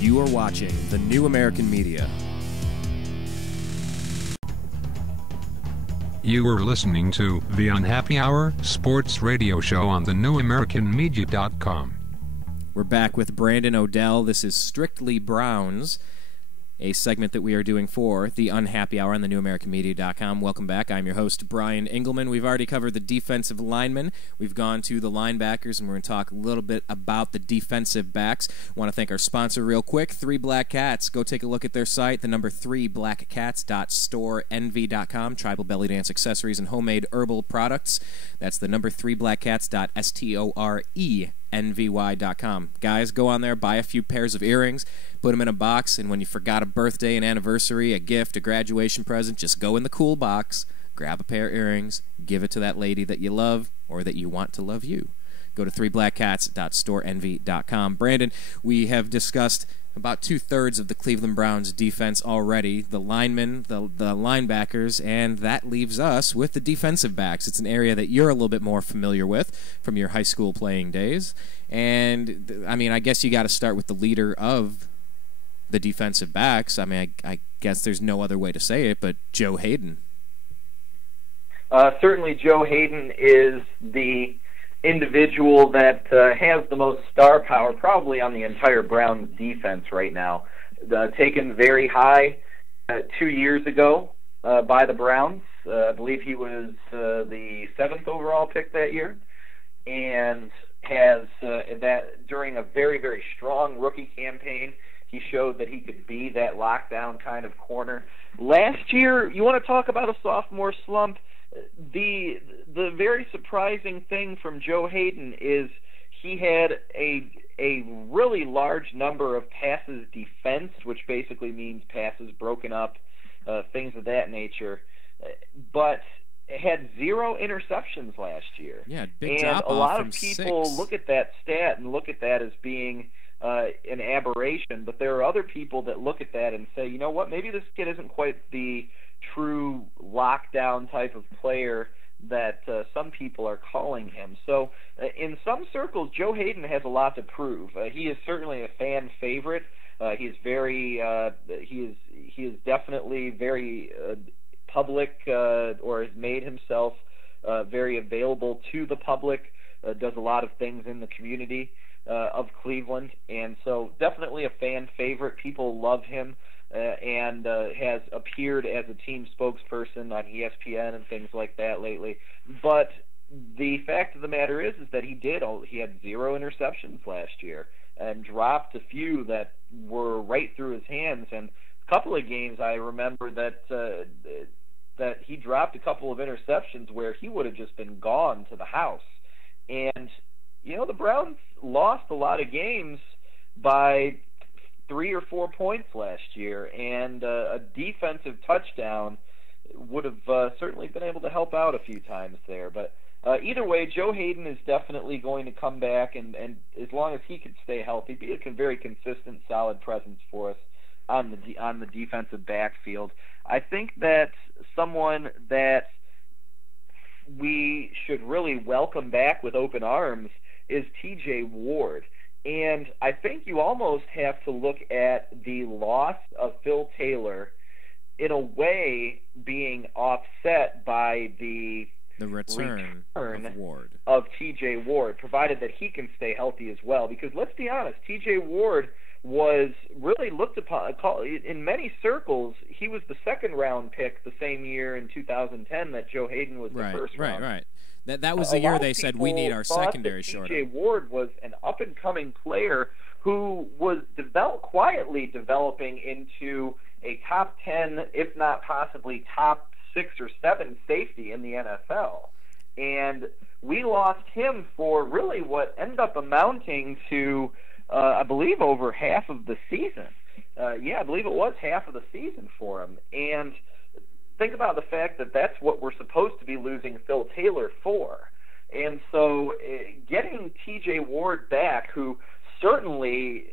You are watching The New American Media. You are listening to The Unhappy Hour Sports Radio Show on thenewamericanmedia.com. We're back with Brandon Odell. This is Strictly Browns, a segment that we are doing for The Unhappy Hour on thenewamericanmedia.com. Welcome back. I'm your host, Brian Engelman. We've already covered the defensive linemen. We've gone to the linebackers, and we're going to talk a little bit about the defensive backs. I want to thank our sponsor real quick, 3 Black Cats. Go take a look at their site, the number 3blackcats.storeenvy.com. Tribal belly dance accessories and homemade herbal products. That's the number 3blackcats.storeenvy.com. Guys, go on there, buy a few pairs of earrings, put them in a box, and when you forgot a birthday, an anniversary, a gift, a graduation present, just go in the cool box, grab a pair of earrings, give it to that lady that you love or that you want to love you. Go to 3blackcats.storeenvy.com. Brandon, we have discussed about 2/3 of the Cleveland Browns defense already, the linemen, the linebackers, and that leaves us with the defensive backs. It's an area that you're a little bit more familiar with from your high school playing days. And, I mean, I guess you got to start with the leader of the defensive backs. I mean, I guess there's no other way to say it, but Joe Haden. Certainly Joe Haden is the individual that has the most star power probably on the entire Browns defense right now. Taken very high 2 years ago by the Browns. I believe he was the 7th overall pick that year, and has that during a very, very strong rookie campaign, he showed that he could be that lockdown kind of corner. Last year, you want to talk about a sophomore slump? The very surprising thing from Joe Haden is he had a really large number of passes defensed, which basically means passes broken up, things of that nature, but had 0 interceptions last year. Yeah, big and drop a lot of from people 6. look at that stat and look at that as being an aberration, but there are other people that look at that and say, you know what, maybe this kid isn't quite the true lockdown type of player that some people are calling him. So in some circles, Joe Haden has a lot to prove. He is certainly a fan favorite. He is definitely very public, or has made himself very available to the public, does a lot of things in the community of Cleveland, and so definitely a fan favorite. People love him. And has appeared as a team spokesperson on ESPN and things like that lately. But the fact of the matter is that he had 0 interceptions last year and dropped a few that were right through his hands. And a couple of games I remember that he dropped a couple of interceptions where he would have just been gone to the house. And, you know, the Browns lost a lot of games by 3 or 4 points last year, and a defensive touchdown would have certainly been able to help out a few times there. But either way, Joe Haden is definitely going to come back, and as long as he can stay healthy, be a very consistent, solid presence for us on the defensive backfield. I think that someone that we should really welcome back with open arms is T.J. Ward. And I think you almost have to look at the loss of Phil Taylor in a way being offset by the return of Ward. Of T.J. Ward, provided that he can stay healthy as well. Because let's be honest, T.J. Ward was really looked upon, in many circles, he was the 2nd-round pick the same year in 2010 that Joe Haden was the first round. Right. That was the year they said we need our secondary short. T.J. Ward was an up-and-coming player who was quietly developing into a top 10, if not possibly top 6 or 7 safety in the NFL. And we lost him for really what ended up amounting to, I believe, over half of the season. I believe it was half of the season for him. And think about the fact that that's what we're supposed to be losing Phil Taylor for. And so getting T.J. Ward back, who certainly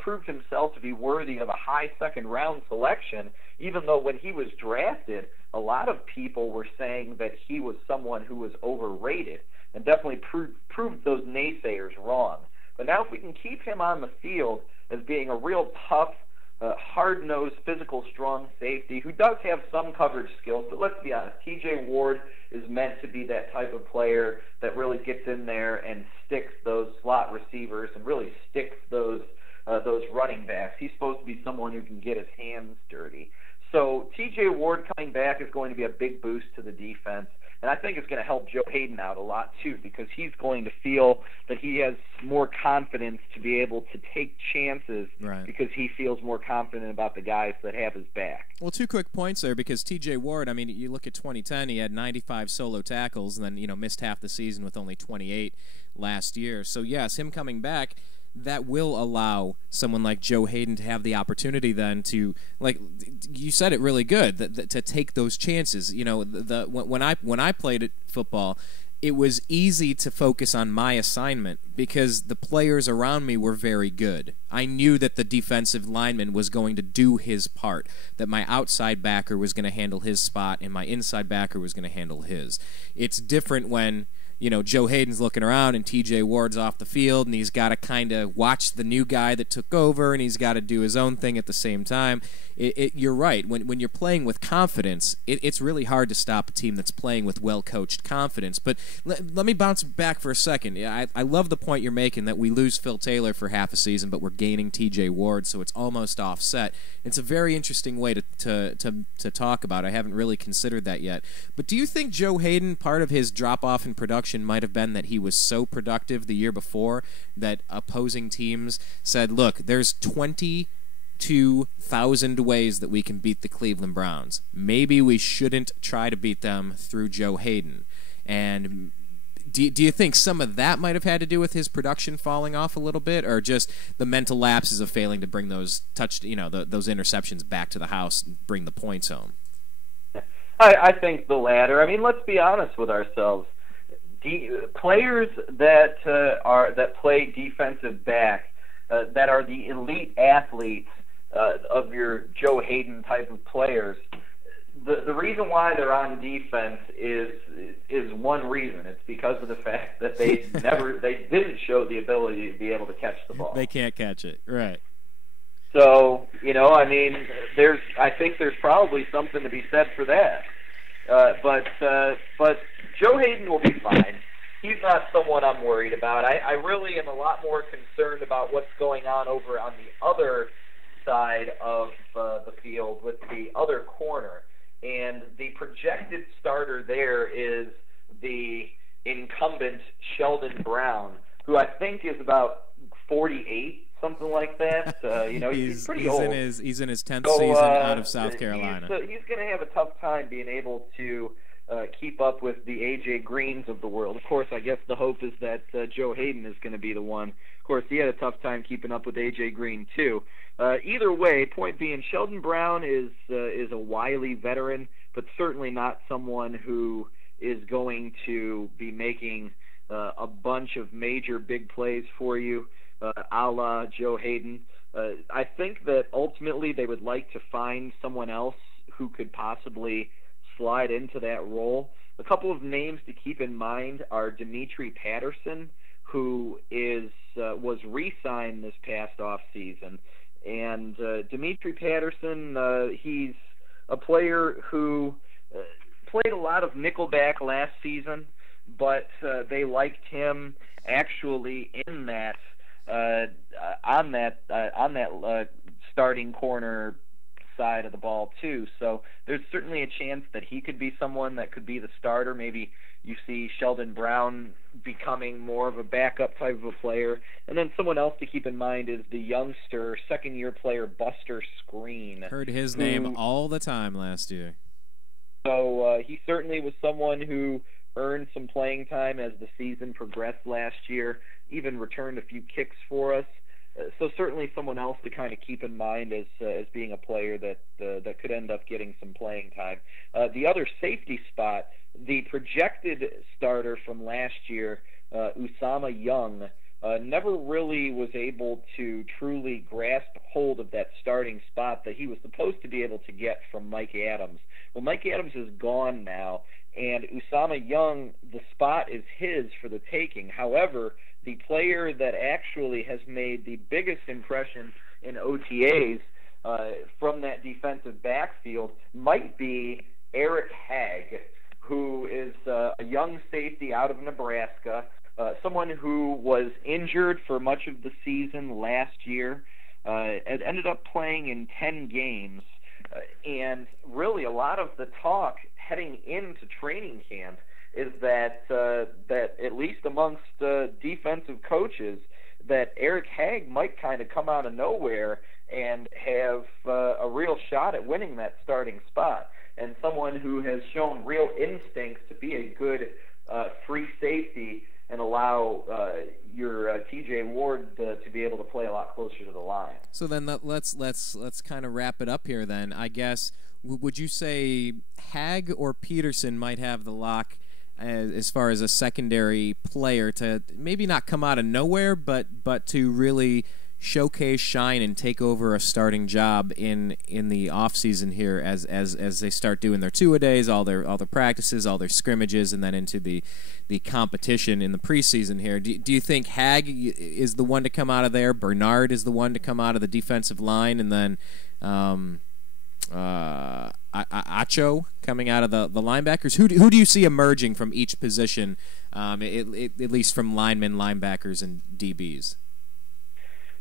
proved himself to be worthy of a high 2nd-round selection, even though when he was drafted, a lot of people were saying that he was someone who was overrated, and definitely proved those naysayers wrong. But now if we can keep him on the field, as being a real tough, hard-nosed, physical, strong safety who does have some coverage skills, but let's be honest, T.J. Ward is meant to be that type of player that really gets in there and sticks those slot receivers and really sticks those running backs. He's supposed to be someone who can get his hands dirty. So T.J. Ward coming back is going to be a big boost to the defense. And I think it's going to help Joe Haden out a lot, too, because he's going to feel that he has more confidence to be able to take chances because he feels more confident about the guys that have his back. Well, 2 quick points there, because T.J. Ward, I mean, you look at 2010, he had 95 solo tackles and then, missed half the season with only 28 last year. So, yes, him coming back, that will allow someone like Joe Haden to have the opportunity then to, like you said it really good, to take those chances. When I played at football, it was easy to focus on my assignment because the players around me were very good. I knew that the defensive lineman was going to do his part, that my outside backer was going to handle his spot, and my inside backer was going to handle his. It's different when Joe Haden's looking around and T.J. Ward's off the field, and he's got to kind of watch the new guy that took over, and he's got to do his own thing at the same time. You're right. When you're playing with confidence, it's really hard to stop a team that's playing with well-coached confidence. But let me bounce back for a second. I love the point you're making that we lose Phil Taylor for half a season, but we're gaining T.J. Ward, so it's almost offset. It's a very interesting way to talk about it. I haven't really considered that yet. But do you think Joe Haden, part of his drop-off in production, might have been that he was so productive the year before that opposing teams said, look, there's 22,000 ways that we can beat the Cleveland Browns. Maybe we shouldn't try to beat them through Joe Haden. And do you think some of that might have had to do with his production falling off a little bit, or just the mental lapses of failing to bring those those interceptions back to the house and bring the points home? I think the latter. I mean, let's be honest with ourselves. Players that play defensive back, that are the elite athletes of your Joe Haden type of players, the reason why they're on defense is one reason. It's because of the fact that they didn't show the ability to be able to catch the ball. They can't catch it, right? So I think there's probably something to be said for that. But Joe Haden will be fine. He's not someone I'm worried about. I really am a lot more concerned about what's going on over on the other side of the field with the other corner. And the projected starter there is the incumbent Sheldon Brown, who I think is about 48. Something like that. He's pretty old. He's in his 10th season out of South Carolina. He's going to have a tough time being able to keep up with the A.J. Greens of the world. Of course, I guess the hope is that Joe Haden is going to be the one. Of course, he had a tough time keeping up with A.J. Green, too. Either way, point being, Sheldon Brown is a wily veteran, but certainly not someone who is going to be making a bunch of major big plays for you. A la Joe Haden. I think that ultimately they would like to find someone else who could possibly slide into that role. A couple of names to keep in mind are Dimitri Patterson, who was re-signed this past offseason. And Dimitri Patterson, he's a player who played a lot of nickelback last season, but they liked him actually in that on that starting corner side of the ball too. So there's certainly a chance that he could be someone that could be the starter. Maybe you see Sheldon Brown becoming more of a backup type of a player. And then someone else to keep in mind is the youngster second-year player Buster Screen. Heard his name all the time last year. So he certainly was someone who earned some playing time as the season progressed last year, even returned a few kicks for us. So certainly someone else to kind of keep in mind as being a player that could end up getting some playing time. The other safety spot, the projected starter from last year, Usama Young, never really was able to truly grasp hold of that starting spot that he was supposed to be able to get from Mike Adams. Well, Mike Adams is gone now, and Usama Young, the spot is his for the taking. However, the player that actually has made the biggest impression in OTAs from that defensive backfield might be Eric Hagg, who is a young safety out of Nebraska, someone who was injured for much of the season last year, and ended up playing in 10 games. And really a lot of the talk heading into training camp is that at least amongst defensive coaches, that Eric Hagg might kind of come out of nowhere and have a real shot at winning that starting spot, and someone who has shown real instincts to be a good free safety and allow your T.J. Ward to be able to play a lot closer to the line. So then let's kind of wrap it up here then. I guess, would you say Hagg or Peterson might have the lock as far as a secondary player to maybe not come out of nowhere, but to really showcase, shine, and take over a starting job in the offseason here as they start doing their two-a-days, all their practices, all their scrimmages, and then into the competition in the preseason here. Do you think Hagg is the one to come out of there? Bernard is the one to come out of the defensive line, and then Acho coming out of the linebackers? Who do you see emerging from each position, at least from linemen, linebackers, and DBs?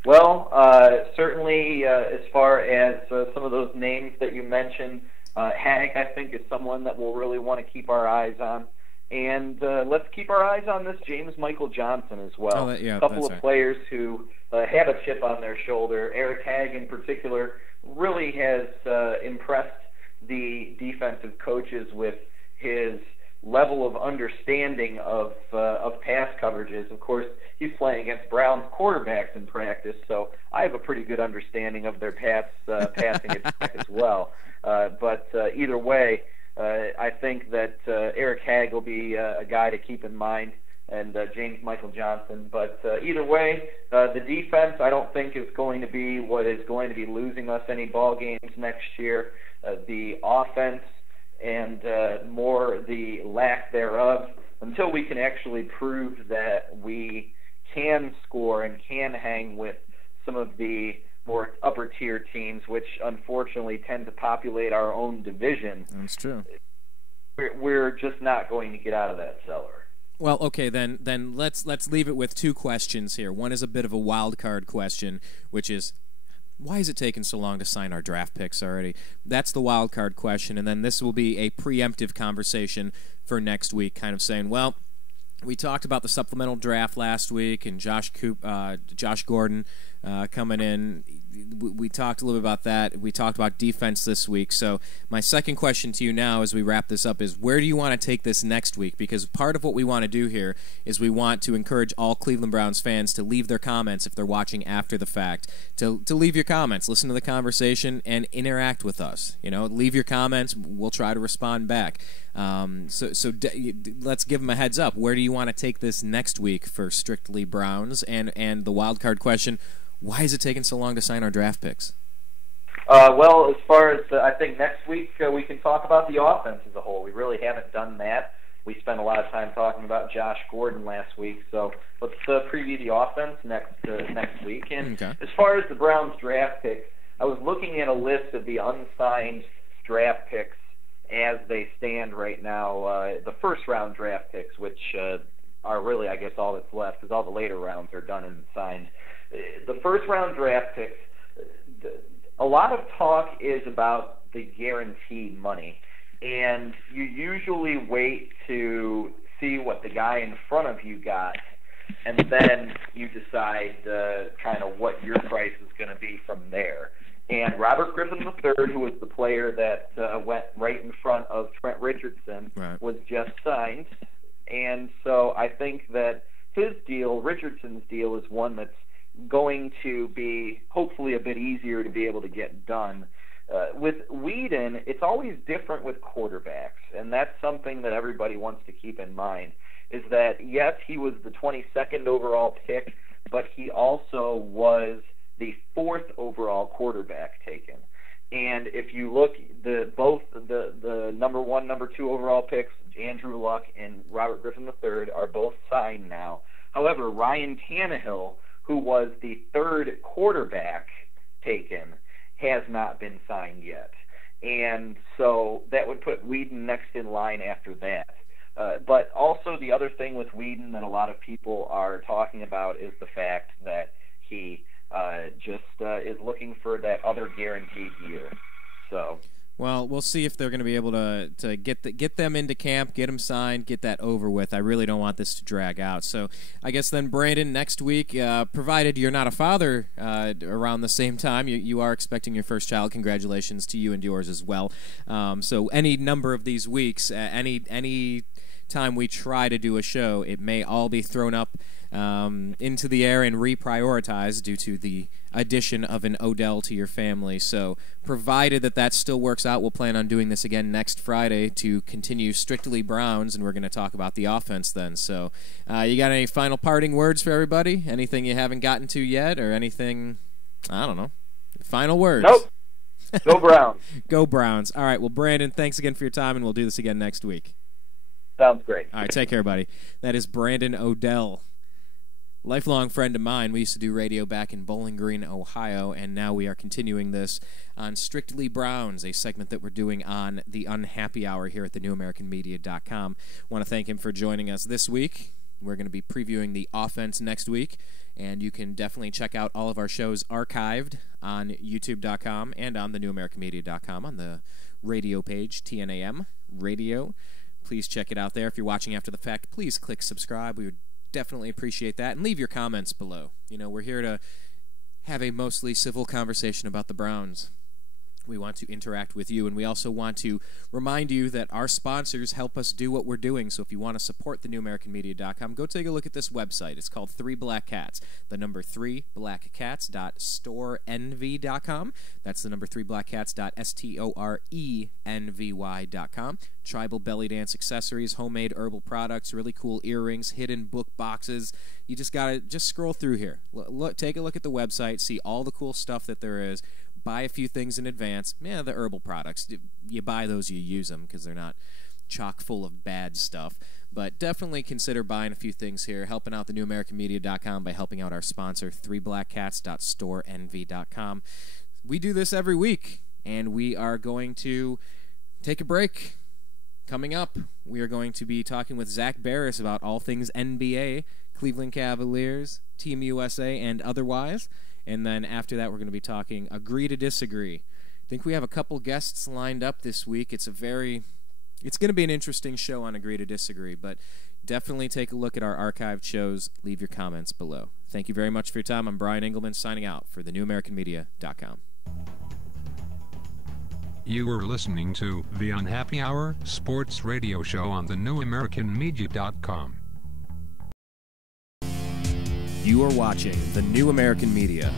Well, certainly as far as some of those names that you mentioned, Hagg, I think, is someone that we'll really want to keep our eyes on. And let's keep our eyes on this James Michael Johnson as well. A couple of players who have a chip on their shoulder. Eric Hagg in particular really has impressed the defensive coaches with his level of understanding of pass coverages. Of course, he's playing against Brown's quarterbacks in practice, so I have a pretty good understanding of their passing attack as well. But either way, I think that Eric Hagg will be a guy to keep in mind, and James Michael Johnson. But either way, the defense I don't think is going to be what is going to be losing us any ball games next year. The offense and more the lack thereof, until we can actually prove that we can score and can hang with some of the more upper tier teams, which unfortunately tend to populate our own division. That's true. We're just not going to get out of that cellar. Well, okay, then let's leave it with two questions here. One is a bit of a wild card question, which is, why is it taking so long to sign our draft picks already? That's the wild card question, and then this will be a preemptive conversation for next week, kind of saying, well, we talked about the supplemental draft last week and Josh Gordon coming in. We talked a little bit about that. We talked about defense this week. So my second question to you now as we wrap this up is, where do you want to take this next week? Because part of what we want to do here is we want to encourage all Cleveland Browns fans to leave their comments if they're watching after the fact, to leave your comments, listen to the conversation, and interact with us. Leave your comments. We'll try to respond back. So let's give them a heads up. Where do you want to take this next week for Strictly Browns? And the wild card question, why is it taking so long to sign our draft picks? Well, as far as I think next week we can talk about the offense as a whole. We really haven't done that. We spent a lot of time talking about Josh Gordon last week, so let's preview the offense next week. And As far as the Browns draft picks, I was looking at a list of the unsigned draft picks as they stand right now, the first-round draft picks, which are really, I guess, all that's left, because all the later rounds are done and signed. The first-round draft picks, a lot of talk is about the guaranteed money, and you usually wait to see what the guy in front of you got, and then you decide kind of what your price is going to be from there. And Robert Griffin III, who was the player that went right in front of Trent Richardson, was just signed. And so I think that his deal, Richardson's deal, is one that's going to be hopefully a bit easier to be able to get done. With Whedon, it's always different with quarterbacks, and that's something that everybody wants to keep in mind, is that, yes, he was the 22nd overall pick, but he also was the 4th overall quarterback taken. And if you look, both the number 1, number 2 overall picks, Andrew Luck and Robert Griffin III, are both signed now. However, Ryan Tannehill, who was the third quarterback taken, has not been signed yet. And so that would put Whedon next in line after that. But also the other thing with Whedon that a lot of people are talking about is the fact that he just is looking for that other guaranteed year. So, well, we'll see if they're going to be able to get them into camp, get them signed, get that over with. I really don't want this to drag out. So I guess then, Brandon, next week, provided you're not a father around the same time, you are expecting your first child. Congratulations to you and yours as well. So any number of these weeks, any time we try to do a show, it may all be thrown up into the air and reprioritized due to the addition of an Odell to your family. So provided that still works out, we'll plan on doing this again next Friday to continue Strictly Browns, and we're going to talk about the offense then. So you got any final parting words for everybody? Anything you haven't gotten to yet, or anything, I don't know, final words? Nope. Go Browns. Go Browns. All right, well, Brandon, thanks again for your time, and we'll do this again next week. Sounds great. All right, take care, buddy. That is Brandon Odell. Lifelong friend of mine. We used to do radio back in Bowling Green, Ohio, and now we are continuing this on Strictly Browns, a segment that we're doing on the Unhappy Hour here at thenewamericanmedia.com. Want to thank him for joining us this week. We're going to be previewing the offense next week, and you can definitely check out all of our shows archived on youtube.com and on thenewamericanmedia.com on the radio page, TNAM Radio. Please check it out there. If you're watching after the fact, please click subscribe. We would definitely appreciate that. And leave your comments below. You know, we're here to have a mostly civil conversation about the Browns. We want to interact with you, and we also want to remind you that our sponsors help us do what we're doing. So if you want to support thenewamericanmedia.com, go take a look at this website. It's called 3 Black Cats, the number 3blackcats.storenvy.com. That's the number 3blackcats.storenvy.com. Tribal belly dance accessories, homemade herbal products, really cool earrings, hidden book boxes. You just got to scroll through here. Take a look at the website, see all the cool stuff that there is. Buy a few things in advance. Yeah, the herbal products, you buy those, you use them because they're not chock full of bad stuff. But definitely consider buying a few things here, helping out thenewamericanmedia.com by helping out our sponsor, 3blackcats.storenvy.com. We do this every week, and we are going to take a break. Coming up, we are going to be talking with Zach Barris about all things NBA, Cleveland Cavaliers, Team USA, and otherwise. And then after that, we're going to be talking Agree to Disagree. I think we have a couple guests lined up this week. It's going to be an interesting show on Agree to Disagree, but definitely take a look at our archived shows. Leave your comments below. Thank you very much for your time. I'm Brian Engelman signing out for thenewamericanmedia.com. You were listening to The Unhappy Hour Sports Radio Show on thenewamericanmedia.com. You are watching The New American Media.